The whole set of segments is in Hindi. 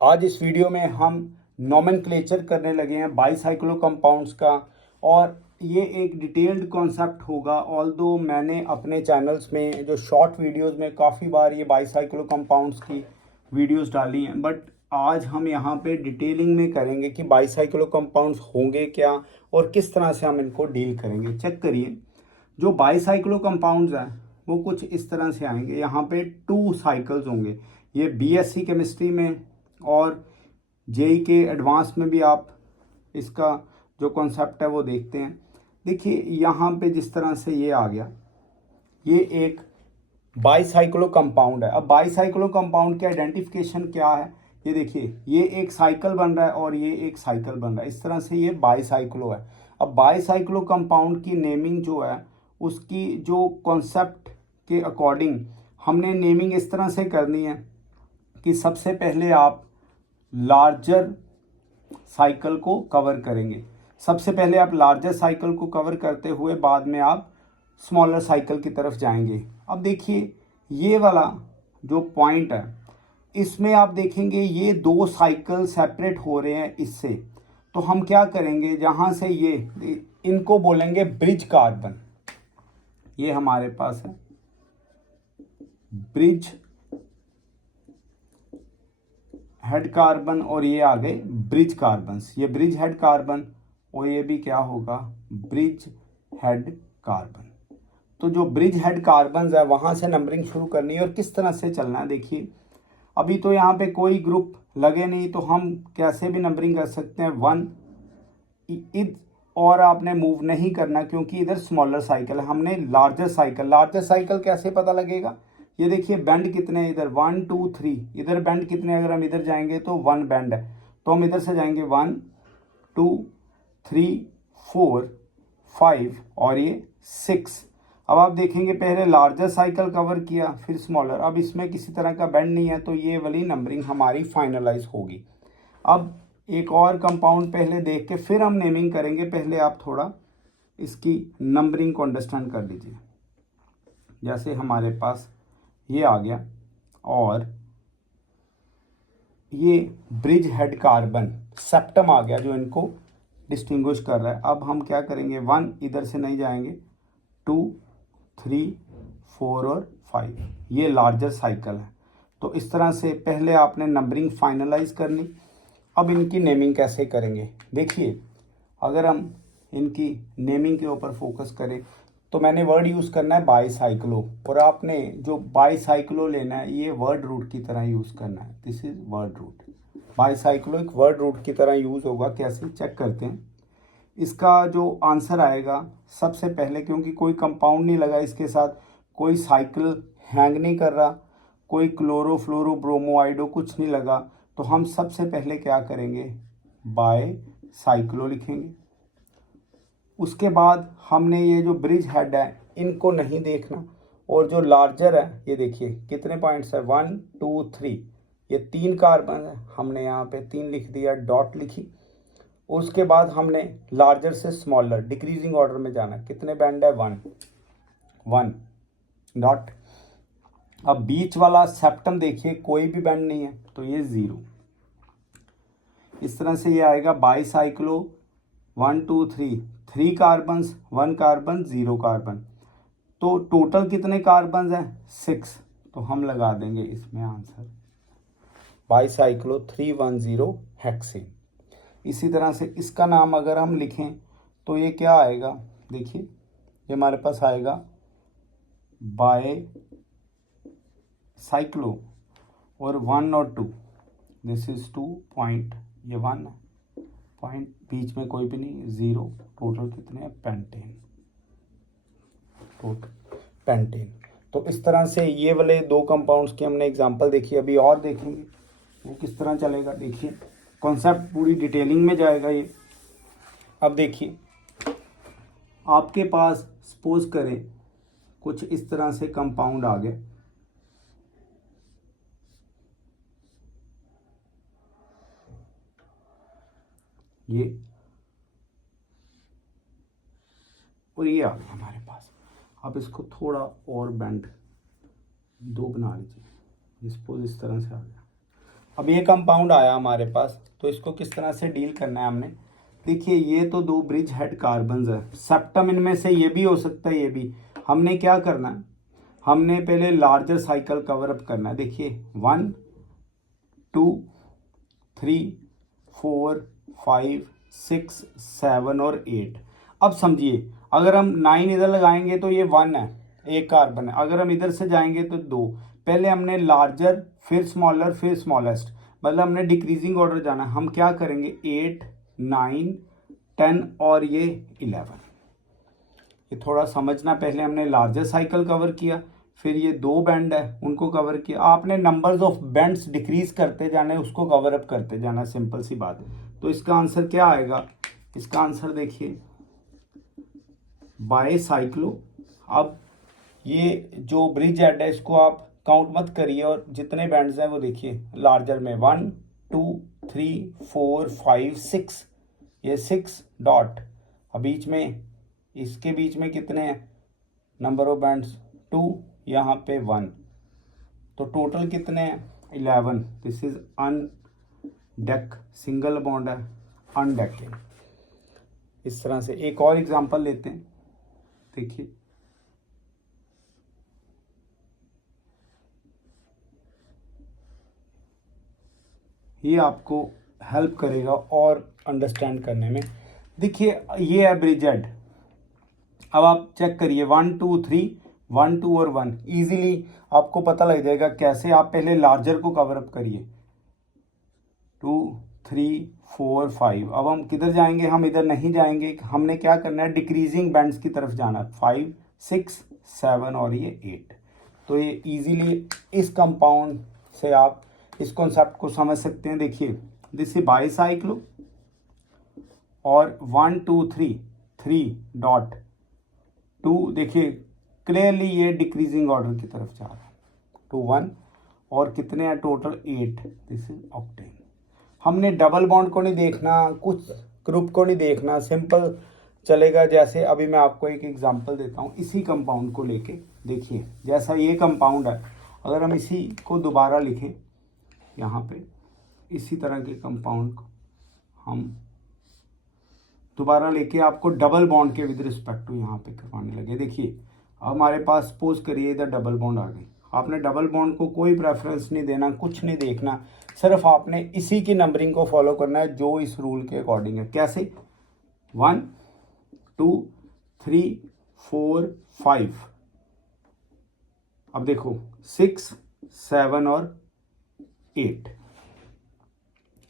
आज इस वीडियो में हम नोमेनक्लेचर करने लगे हैं बाईसाइक्लो कंपाउंड्स का, और ये एक डिटेल्ड कॉन्सेप्ट होगा। ऑल्दो मैंने अपने चैनल्स में जो शॉर्ट वीडियोस में काफ़ी बार ये बाईसाइक्लो कंपाउंड्स की वीडियोस डाली हैं, बट आज हम यहाँ पे डिटेलिंग में करेंगे कि बाईसाइक्लो कंपाउंड्स होंगे क्या और किस तरह से हम इनको डील करेंगे। चेक करिए, जो बाईसाइक्लो कंपाउंड्स हैं वो कुछ इस तरह से आएंगे। यहाँ पे 2 साइकिल्स होंगे। ये बीएससी केमिस्ट्री में और जेई के एडवांस में भी आप इसका जो कॉन्सेप्ट है वो देखते हैं। देखिए यहाँ पे जिस तरह से ये आ गया, ये एक बाईसाइक्लो कंपाउंड है। अब बाईसाइक्लो कंपाउंड की आइडेंटिफिकेशन क्या है, ये देखिए, ये एक साइकिल बन रहा है और ये एक साइकिल बन रहा है। इस तरह से ये बाईसाइक्लो है। अब बाईसाइक्लो कंपाउंड की नेमिंग जो है, उसकी जो कॉन्सेप्ट के अकॉर्डिंग हमने नेमिंग इस तरह से करनी है कि सबसे पहले आप लार्जर साइकिल को कवर करेंगे। सबसे पहले आप लार्जर साइकिल को कवर करते हुए बाद में आप स्मॉलर साइकिल की तरफ जाएंगे। अब देखिए, ये वाला जो पॉइंट है, इसमें आप देखेंगे ये 2 साइकिल सेपरेट हो रहे हैं इससे। तो हम क्या करेंगे, जहाँ से ये इनको बोलेंगे ब्रिज कार्बन। ये हमारे पास है ब्रिज हेड कार्बन और ये आ गए ब्रिज कार्बन्स। ये ब्रिज हेड कार्बन और ये भी क्या होगा, ब्रिज हेड कार्बन। तो जो ब्रिज हेड कार्बन है वहां से नंबरिंग शुरू करनी है और किस तरह से चलना है। देखिए, अभी तो यहाँ पे कोई ग्रुप लगे नहीं, तो हम कैसे भी नंबरिंग कर सकते हैं 1 और आपने मूव नहीं करना क्योंकि इधर स्मॉलर साइकिल है। हमने लार्जर साइकिल कैसे पता लगेगा, ये देखिए बेंड कितने हैं इधर, 1 2 3। इधर बेंड कितने, अगर हम इधर जाएंगे तो 1 बेंड है, तो हम इधर से जाएंगे 1 2 3 4 5 और ये 6। अब आप देखेंगे पहले लार्जर साइकिल कवर किया फिर स्मॉलर। अब इसमें किसी तरह का बेंड नहीं है, तो ये वाली नंबरिंग हमारी फाइनलाइज होगी। अब एक और कंपाउंड पहले देख के फिर हम नेमिंग करेंगे। पहले आप थोड़ा इसकी नंबरिंग को अंडरस्टैंड कर लीजिए। जैसे हमारे पास ये आ गया और ये ब्रिज हेड कार्बन सेप्टम आ गया जो इनको डिस्टिंग्विश कर रहा है। अब हम क्या करेंगे, 1 इधर से नहीं जाएंगे, 2 3 4 और 5। ये लार्जर साइकिल है। तो इस तरह से पहले आपने नंबरिंग फाइनलाइज करनी। अब इनकी नेमिंग कैसे करेंगे, देखिए, अगर हम इनकी नेमिंग के ऊपर फोकस करें तो मैंने वर्ड यूज़ करना है बाईसाइक्लो, और आपने जो बाईसाइक्लो लेना है ये वर्ड रूट की तरह यूज़ करना है। This is word root. Bicyclo एक वर्ड रूट की तरह यूज़ होगा। कैसे, चेक करते हैं। इसका जो आंसर आएगा, सबसे पहले क्योंकि कोई कंपाउंड नहीं लगा इसके साथ, कोई साइकिल हैंग नहीं कर रहा, कोई क्लोरो फ्लोरो ब्रोमोआइडो कुछ नहीं लगा, तो हम सबसे पहले क्या करेंगे, बाईसाइक्लो लिखेंगे। उसके बाद हमने ये जो ब्रिज हेड है इनको नहीं देखना, और जो लार्जर है ये देखिए कितने पॉइंट्स है, 1 2 3। ये 3 कार्बन है, हमने यहाँ पे 3 लिख दिया, डॉट लिखी। उसके बाद हमने लार्जर से स्मॉलर डिक्रीजिंग ऑर्डर में जाना। कितने बैंड है, 1 1 डॉट। अब बीच वाला सेप्टम देखिए कोई भी बैंड नहीं है, तो ये 0। इस तरह से ये आएगा बाईसाइक्लो 1 2 3, 3 कार्बन 1 कार्बन 0 कार्बन। तो टोटल कितने कार्बन हैं, 6। तो हम लगा देंगे इसमें आंसर बाईसाइक्लो 310 हेक्सेन। इसी तरह से इसका नाम अगर हम लिखें तो ये क्या आएगा, देखिए ये हमारे पास आएगा बाईसाइक्लो और 1 और 2। दिस इज 2 पॉइंट, ये 1 है, पॉइंट बीच में कोई भी नहीं, 0। टोटल कितने हैं, पेंटेन, टोटल पेंटेन। तो इस तरह से ये वाले 2 कंपाउंड्स की हमने एग्जांपल देखी। अभी और देखेंगे वो किस तरह चलेगा। देखिए, कॉन्सेप्ट पूरी डिटेलिंग में जाएगा ये। अब देखिए, आपके पास सपोज करें कुछ इस तरह से कंपाउंड आ गए, ये और ये आ गया हमारे पास। आप इसको थोड़ा और बेंड 2 बना लीजिए, सपोज इस तरह से आ गया। अब ये कंपाउंड आया हमारे पास, तो इसको किस तरह से डील करना है हमने। देखिए ये तो दो ब्रिज हेड कार्बन्स है, सेप्टम इनमें से ये भी हो सकता है, ये भी। हमने क्या करना है, हमने पहले लार्जर साइकिल कवर अप करना है। देखिए 1 2 3 4 5 6 7 और 8। अब समझिए अगर हम 9 इधर लगाएंगे तो ये 1 है, एक कार्बन है। अगर हम इधर से जाएंगे तो 2। पहले हमने लार्जर, फिर स्मॉलर, फिर स्मॉलेस्ट, मतलब हमने डिक्रीजिंग ऑर्डर जाना। हम क्या करेंगे, 8 9 10 और ये 11। ये थोड़ा समझना, पहले हमने लार्जर साइकिल कवर किया, फिर ये दो बैंड है उनको कवर किया। आपने नंबर्स ऑफ बैंड्स डिक्रीज करते जाना है, उसको कवर अप करते जाना, सिंपल सी बात है। तो इसका आंसर क्या आएगा, इसका आंसर देखिए बाय साइक्लो। अब ये जो ब्रिज हेड है इसको आप काउंट मत करिए, और जितने बैंड्स हैं वो देखिए लार्जर में 1 2 3 4 5 6, ये 6 डॉट। अब बीच में, इसके बीच में कितने हैं नंबर ऑफ बैंड्स, 2, यहाँ पे 1, तो टोटल कितने हैं 11। दिस इज अनडेक, सिंगल बॉन्ड है, अनडेकिंग। इस तरह से एक और एग्जांपल लेते हैं, देखिए ये आपको हेल्प करेगा और अंडरस्टैंड करने में। देखिए ये है ब्रिज हेड। अब आप चेक करिए 1 2 3, 1 2 और 1, इजीली आपको पता लग जाएगा कैसे। आप पहले लार्जर को कवर अप करिए, 2 3 4 5। अब हम किधर जाएंगे, हम इधर नहीं जाएंगे, हमने क्या करना है, डिक्रीजिंग बैंड्स की तरफ जाना है, 5 6 7 और ये 8। तो ये इजीली इस कंपाउंड से आप इस कॉन्सेप्ट को समझ सकते हैं। देखिए दिस इज बाईसाइक्लो, और 1 2 3 3 डॉट 2, देखिए क्लियरली ये डिक्रीजिंग ऑर्डर की तरफ जा रहा है, 2 1, और कितने हैं टोटल 8। This is octane. हमने डबल बॉन्ड को नहीं देखना, कुछ ग्रुप को नहीं देखना, सिंपल चलेगा। जैसे अभी मैं आपको एक एग्जांपल देता हूँ इसी कंपाउंड को लेके। देखिए जैसा ये कंपाउंड है, अगर हम इसी को दोबारा लिखें यहाँ पे, इसी तरह के कंपाउंड को हम दोबारा लेके आपको डबल बॉन्ड के विद रिस्पेक्ट टू यहाँ पे करवाने लगे। देखिए अब हमारे पास सपोज करिए इधर डबल बॉन्ड आ गई। आपने डबल बॉन्ड को कोई प्रेफरेंस नहीं देना, कुछ नहीं देखना, सिर्फ आपने इसी की नंबरिंग को फॉलो करना है जो इस रूल के अकॉर्डिंग है। कैसे, 1 2 3 4 5। अब देखो 6 7 और 8।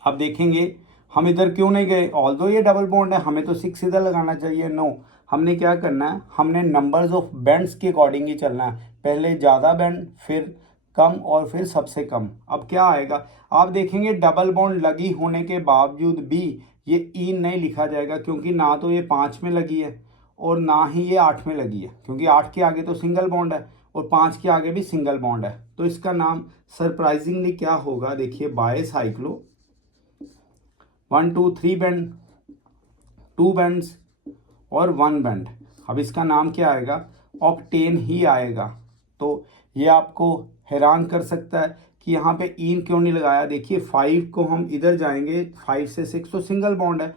अब देखेंगे हम इधर क्यों नहीं गए, ऑल्दो ये डबल बॉन्ड है, हमें तो 6 इधर लगाना चाहिए। नो, हमने क्या करना है, हमने नंबर्स ऑफ बैंड्स के अकॉर्डिंग ही चलना है। पहले ज़्यादा बैंड, फिर कम, और फिर सबसे कम। अब क्या आएगा, आप देखेंगे डबल बॉन्ड लगी होने के बावजूद भी ये इन नहीं लिखा जाएगा, क्योंकि ना तो ये 5 में लगी है और ना ही ये 8 में लगी है, क्योंकि 8 के आगे तो सिंगल बॉन्ड है और 5 के आगे भी सिंगल बॉन्ड है। तो इसका नाम सरप्राइजिंगली क्या होगा, देखिए बायसाइक्लो, 1 2 3 बैंड, 2 बैंड्स और 1 बैंड। अब इसका नाम क्या आएगा, ऑक्टेन ही आएगा। तो ये आपको हैरान कर सकता है कि यहाँ पे इन क्यों नहीं लगाया। देखिए 5 को हम इधर जाएंगे, 5 से 6 तो सिंगल बॉन्ड है,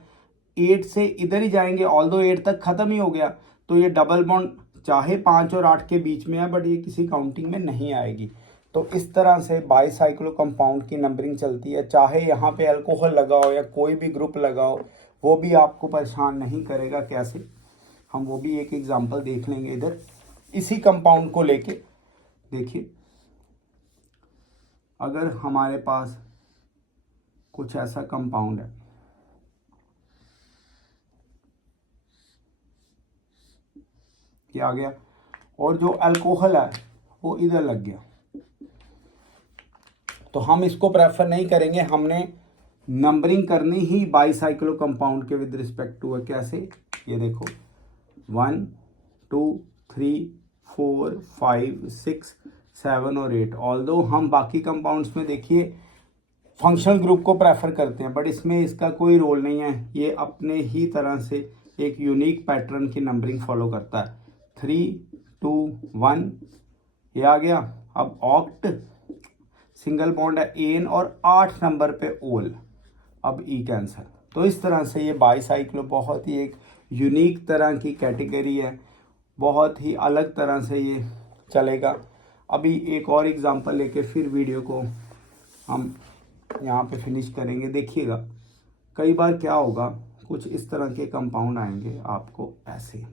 8 से इधर ही जाएंगे, ऑल्दो 8 तक खत्म ही हो गया। तो ये डबल बॉन्ड चाहे 5 और 8 के बीच में है, बट ये किसी काउंटिंग में नहीं आएगी। तो इस तरह से बाईसाइक्लो कंपाउंड की नंबरिंग चलती है। चाहे यहाँ पे अल्कोहल लगा हो या कोई भी ग्रुप लगा हो, वो भी आपको परेशान नहीं करेगा। कैसे, हम वो भी एक एग्जांपल देख लेंगे इधर इसी कंपाउंड को लेके। देखिए अगर हमारे पास कुछ ऐसा कंपाउंड है, ये आ गया, और जो अल्कोहल है वो इधर लग गया, तो हम इसको प्रेफर नहीं करेंगे। हमने नंबरिंग करनी ही बाईसाइक्लो कंपाउंड के विद रिस्पेक्ट टू है। कैसे, ये देखो 1 2 3 4 5 6 7 और 8। ऑल्दो हम बाकी कंपाउंड्स में देखिए फंक्शनल ग्रुप को प्रेफर करते हैं, बट इसमें इसका कोई रोल नहीं है। ये अपने ही तरह से एक यूनिक पैटर्न की नंबरिंग फॉलो करता है। 3 2 1 ये आ गया। अब ऑक्ट सिंगल बॉन्ड है एन और 8 नंबर पे ओल, अब ई कैंसर। तो इस तरह से ये बाईसाइक्लो बहुत ही एक यूनिक तरह की कैटेगरी है, बहुत ही अलग तरह से ये चलेगा। अभी एक और एग्जांपल लेके फिर वीडियो को हम यहाँ पे फिनिश करेंगे। देखिएगा कई बार क्या होगा, कुछ इस तरह के कंपाउंड आएंगे आपको ऐसे,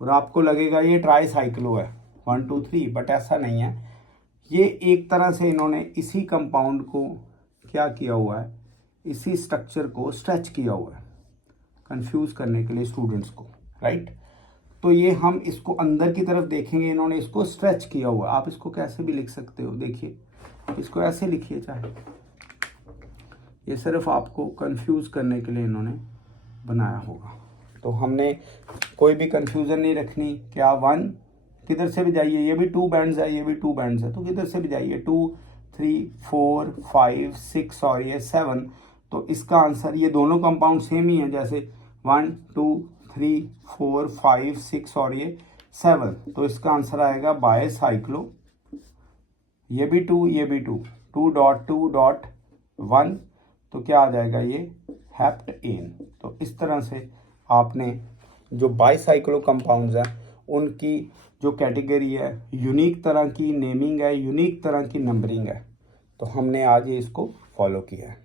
और आपको लगेगा ये ट्राईसाइक्लो है 1 2 3, बट ऐसा नहीं है। ये एक तरह से इन्होंने इसी कंपाउंड को क्या किया हुआ है, इसी स्ट्रक्चर को स्ट्रेच किया हुआ है कंफ्यूज करने के लिए स्टूडेंट्स को, राइट। तो ये हम इसको अंदर की तरफ देखेंगे, इन्होंने इसको स्ट्रेच किया हुआ है। आप इसको कैसे भी लिख सकते हो, देखिए इसको ऐसे लिखिए चाहे, ये सिर्फ आपको कंफ्यूज करने के लिए इन्होंने बनाया होगा। तो हमने कोई भी कंफ्यूजन नहीं रखनी। क्या 1 किधर से भी जाइए, ये भी 2 बैंड्स है, ये भी 2 बैंड्स है, तो किधर से भी जाइए 2 3 4 5 6 और ये 7। तो इसका आंसर, ये दोनों कंपाउंड सेम ही है, जैसे 1 2 3 4 5 6 और ये 7। तो इसका आंसर आएगा बाईसाइक्लो, ये भी 2 ये भी 2.2.1। तो क्या आ जाएगा ये हेप्टेन। तो इस तरह से आपने जो बाईसाइक्लो कंपाउंड्स हैं उनकी जो कैटेगरी है, यूनिक तरह की नेमिंग है, यूनिक तरह की नंबरिंग है, तो हमने आज ये इसको फॉलो किया है।